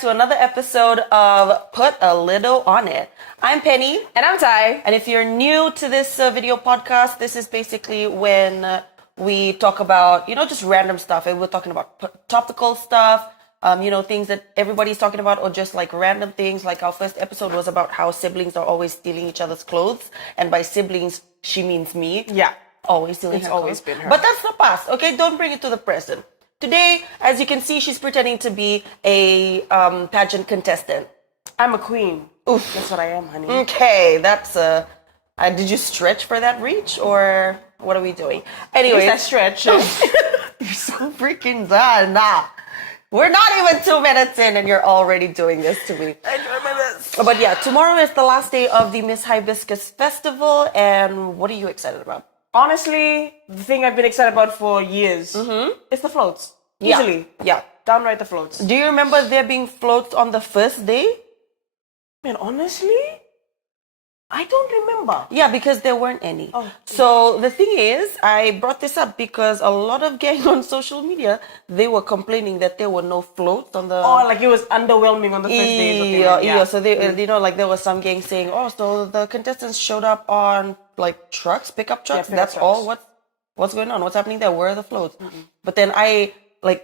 to another episode of Put a Lido On It. I'm Penny. And I'm Ty. And if you're new to this video podcast, this is basically when we talk about, just random stuff. And we're talking about topical stuff, things that everybody's talking about, or just like random things. Like our first episode was about how siblings are always stealing each other's clothes. And by siblings, she means me. Yeah. Always stealing It's her always clothes. been her. But that's the past, okay? Don't bring it to the present. Today, as you can see, she's pretending to be a pageant contestant. I'm a queen. Oof. That's what I am, honey. Okay, that's did you stretch for that reach, or what are we doing? Anyways, I stretch. You're so freaking done. Nah. We're not even 2 minutes in and you're already doing this to me. I try my best. But yeah, tomorrow is the last day of the Miss Hibiscus Festival, and what are you excited about? Honestly, the thing I've been excited about for years is the floats. Easily. Yeah. Downright the floats. Do you remember there being floats on the first day? Man, honestly, I don't remember. Yeah, because there weren't any. Oh. So the thing is, I brought this up because a lot of gang on social media, they were complaining that there were no floats on the... Oh, like it was underwhelming on the first days. Yeah. So they, there was some gang saying, oh, so the contestants showed up on like trucks, pickup trucks. Yeah, That's pickup all. trucks. What's going on? What's happening there? Where are the floats? But then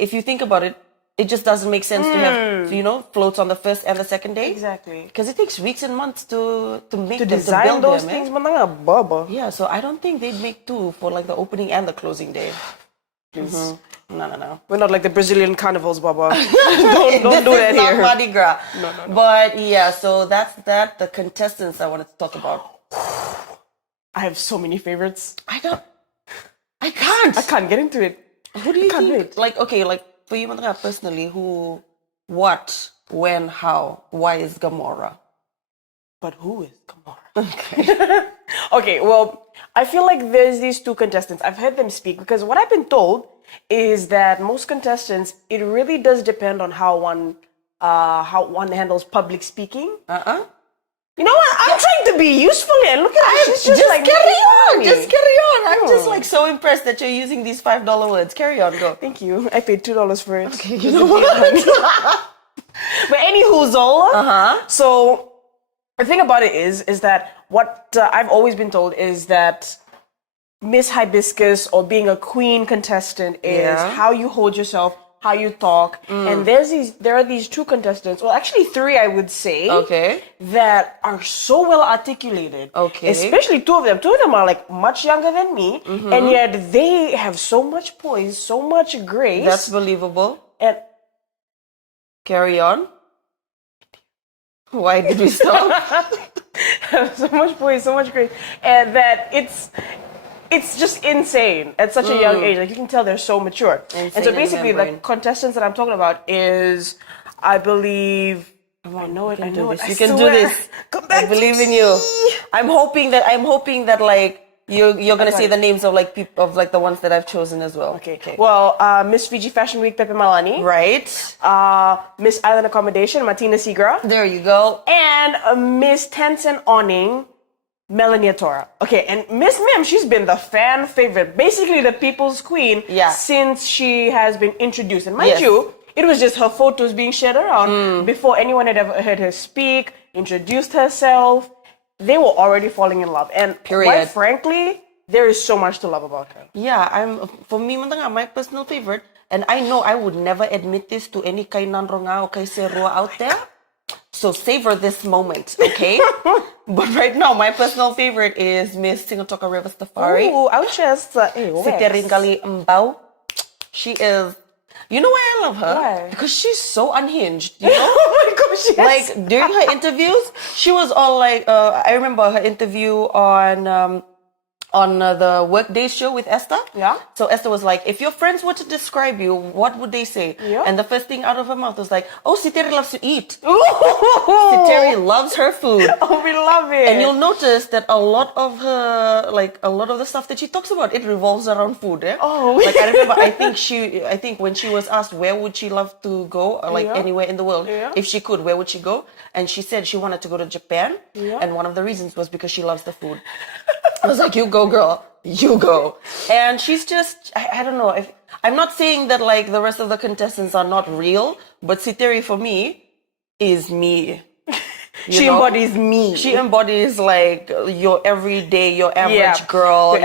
if you think about it, it just doesn't make sense to have, floats on the first and the second day. Exactly. Because it takes weeks and months to make them, Design to build those them, things, man, nga baba. Yeah, so I don't think they'd make two for like the opening and the closing day. Please. No. We're not like the Brazilian carnivals, baba. don't do that This is here. not Mardi Gras. No. But yeah, so that's that. The contestants I wanted to talk about. I have so many favorites. I can't. I can't get into it. Who do you can't think? wait. Like for you, Mandra, personally, who, what, when, how, why is Gamora? But who is Gamora? Okay. Okay, well, I feel like there's these two contestants. I've heard them speak because what I've been told is that most contestants, it really does depend on how one handles public speaking. You know what? I'm trying to be useful here. Look at her. She's just like carry on. me. Just carry on. I'm just like so impressed that you're using these $5 words. Carry on, go. Thank you. I paid $2 for it. Okay, you know what? But anywho, Zola. So the thing about it is that what I've always been told is that Miss Hibiscus or being a queen contestant is how you hold yourself, how you talk, and there are these two contestants, well actually three I would say, that are so well articulated. Okay. Especially two of them. Two of them are like much younger than me, and yet they have so much poise, so much grace. That's believable. And carry on. Why did we stop? so much poise, so much grace, and that it's just insane at such a young age. Like you can tell they're so mature. Insane and so basically in the membrane. contestants that I'm talking about is, I believe, I know it. You can do this. Come back. I believe in you. I'm hoping that like you're gonna say the names of like people of like the ones that I've chosen as well. Okay. Well, Miss Fiji Fashion Week Pepe Malani. Right. Miss Island Accommodation Martina Segra. There you go. And Miss Tencent Awning Melania Tora. Okay, and Miss Mim, she's been the fan favorite, basically the people's queen, since she has been introduced. And mind you, it was just her photos being shared around before anyone had ever heard her speak, introduced herself. They were already falling in love. And quite frankly, there is so much to love about her. Yeah, for me, my personal favorite, and I know I would never admit this to any kainan ronga or kaiserua out there. So savor this moment, okay? But right now, my personal favorite is Miss Singotoka River Safari. Ooh, I would just... Sitirin Kali Mbao. She is... You know why I love her? Why? Because she's so unhinged, you know? Oh my gosh, yes. Like, during her interviews, she was all like... I remember her interview on the Workday show with Esther. Yeah. So Esther was like, if your friends were to describe you, what would they say? Yeah. And the first thing out of her mouth was like, oh, Siteri loves to eat. Ooh. Siteri loves her food. Oh, we love it. And you'll notice that a lot of the stuff that she talks about, it revolves around food. Eh? Oh. Like I remember, I think when she was asked where would she love to go, or like anywhere in the world, if she could, where would she go? And she said she wanted to go to Japan. Yeah. And one of the reasons was because she loves the food. I was like, you go, girl. You go. And she's just, I don't know. I'm not saying that like the rest of the contestants are not real, but Siteri for me, is me. She embodies me. She embodies like your everyday, your average girl, your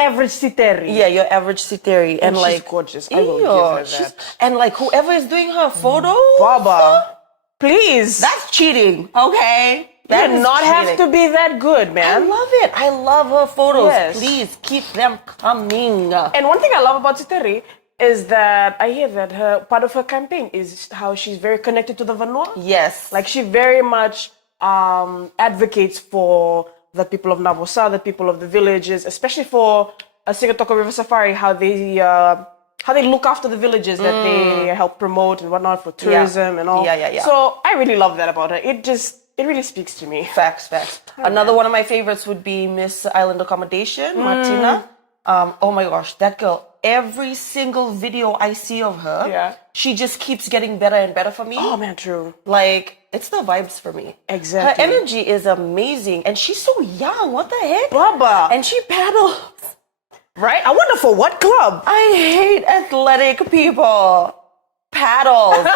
average siteri. Yeah, your average siteri, and like she's gorgeous. I will give her that. And like whoever is doing her photos, Baba, please. That's cheating. Okay, that does not have to be that good, man. I love it. I love her photos. Yes. Please keep them coming. And one thing I love about Siteri is that I hear that part of her campaign is how she's very connected to the Vanua. Yes. Like she very much advocates for the people of Navosa, the people of the villages, especially for Sigatoka River Safari, how they look after the villages that they help promote and whatnot for tourism and all. Yeah. So I really love that about her. It really speaks to me. Facts. Another one of my favorites would be Miss Island Accommodation, Martina. Oh my gosh, that girl. Every single video I see of her, she just keeps getting better and better for me. Oh man, true. Like, it's the vibes for me. Exactly. Her energy is amazing. And she's so young. What the heck? Baba. And she paddles. Right? I wonder for what club? I hate athletic people. Paddles.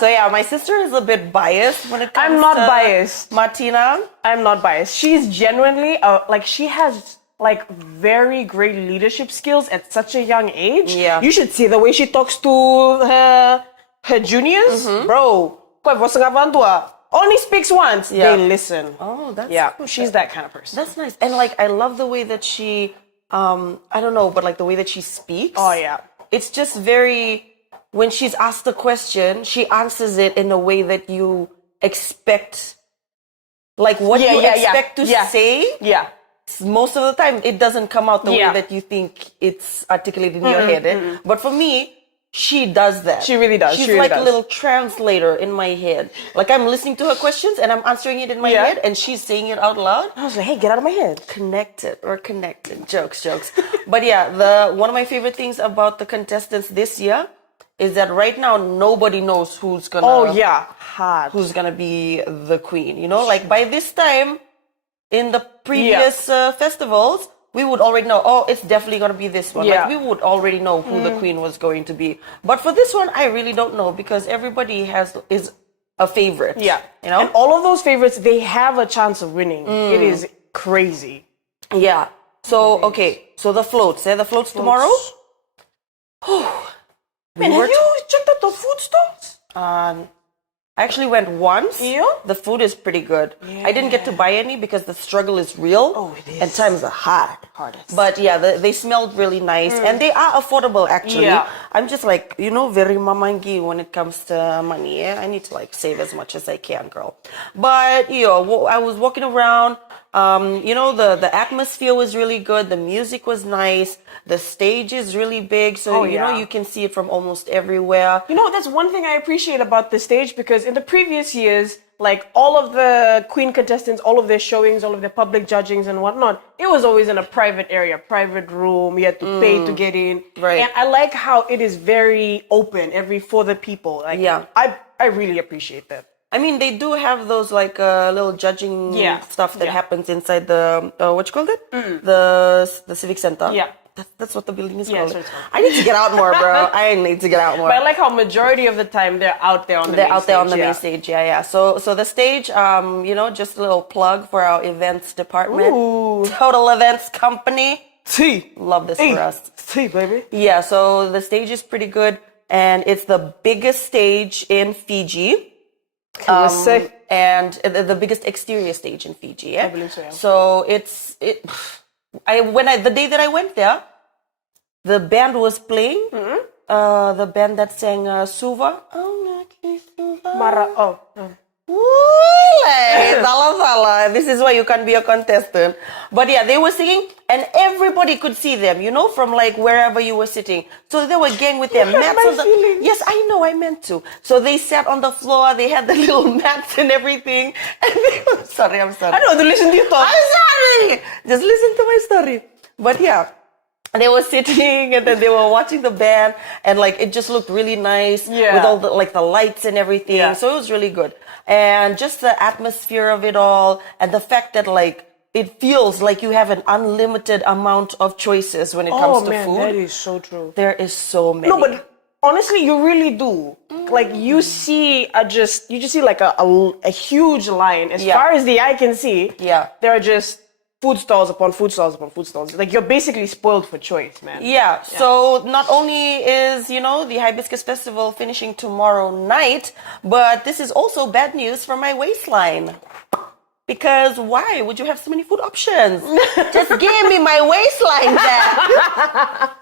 So yeah, my sister is a bit biased when it comes to... I'm not biased. Martina? I'm not biased. She's genuinely, she has... like very great leadership skills at such a young age. Yeah. You should see the way she talks to her juniors. Bro, only speaks once. They listen. Oh, that's cool. She's that kind of person. That's nice. And like I love the way that she I don't know, but like the way that she speaks. Oh yeah. It's just very, when she's asked a question, she answers it in a way that you expect, like what you expect to say. Yeah. Most of the time, it doesn't come out the way that you think it's articulated in your head. But for me, she does that. She really does. She's really like does. a little translator in my head. Like I'm listening to her questions and I'm answering it in my head and she's saying it out loud. I was like, hey, get out of my head. We're connected. Jokes. But yeah, one of my favorite things about the contestants this year is that right now nobody knows who's gonna who's gonna be the queen. You know, like by this time in the previous festivals, we would already know, it's definitely going to be this one. Like, we would already know who the queen was going to be. But for this one, I really don't know because everybody is a favorite. Yeah. You know? And all of those favorites, they have a chance of winning. It is crazy. Yeah. So, okay. So the floats, the floats tomorrow? Man, have you checked out the food stalls? I actually went once. Yeah? The food is pretty good. Yeah. I didn't get to buy any because the struggle is real. Oh, it is. And times are hard. Hardest. But yeah, they smelled really nice. And they are affordable, actually. Yeah. I'm just like, very mamangi when it comes to money. Yeah? I need to like save as much as I can, girl. But, I was walking around. The atmosphere was really good. The music was nice. The stage is really big. So, you can see it from almost everywhere. That's one thing I appreciate about the stage because in the previous years, like all of the queen contestants, all of their showings, all of their public judgings and whatnot, it was always in a private area, private room. You had to pay to get in. Right. And I like how it is very open, for the people. Like, I really appreciate that. I mean, they do have those like little judging stuff that happens inside the what you called it? The civic center. Yeah. That's what the building is called. I need to get out more, bro. I need to get out more. But I like how majority of the time they're out there on the main stage. They're out there on the main stage, yeah. So the stage, just a little plug for our events department. Ooh. Total Events Company. T. Love this for us. T, baby. Yeah, so the stage is pretty good. And it's the biggest stage in Fiji. And the biggest exterior stage in Fiji, yeah? I believe so, yeah. So the day that I went there, the band was playing. The band that sang Suva. Salah. This is why you can't be a contestant. But yeah, they were singing and everybody could see them, from like wherever you were sitting. So they were gang with their mats. Yes, I know, I meant to. So they sat on the floor, they had the little mats and everything. And I'm sorry. I don't want to listen to you talk. I'm sorry. Just listen to my story. But yeah. They were sitting and then they were watching the band and like it just looked really nice with all the like the lights and everything. Yeah. So it was really good. And just the atmosphere of it all and the fact that like it feels like you have an unlimited amount of choices when it comes to food. That is so true. There is so many. No, but honestly, you really do. Like you see you just see like a huge line as far as the eye can see. Yeah. There are just food stalls upon food stalls upon food stalls. Like you're basically spoiled for choice, man. Yeah. So not only is, the Hibiscus Festival finishing tomorrow night, but this is also bad news for my waistline. Because why would you have so many food options? Just give me my waistline back.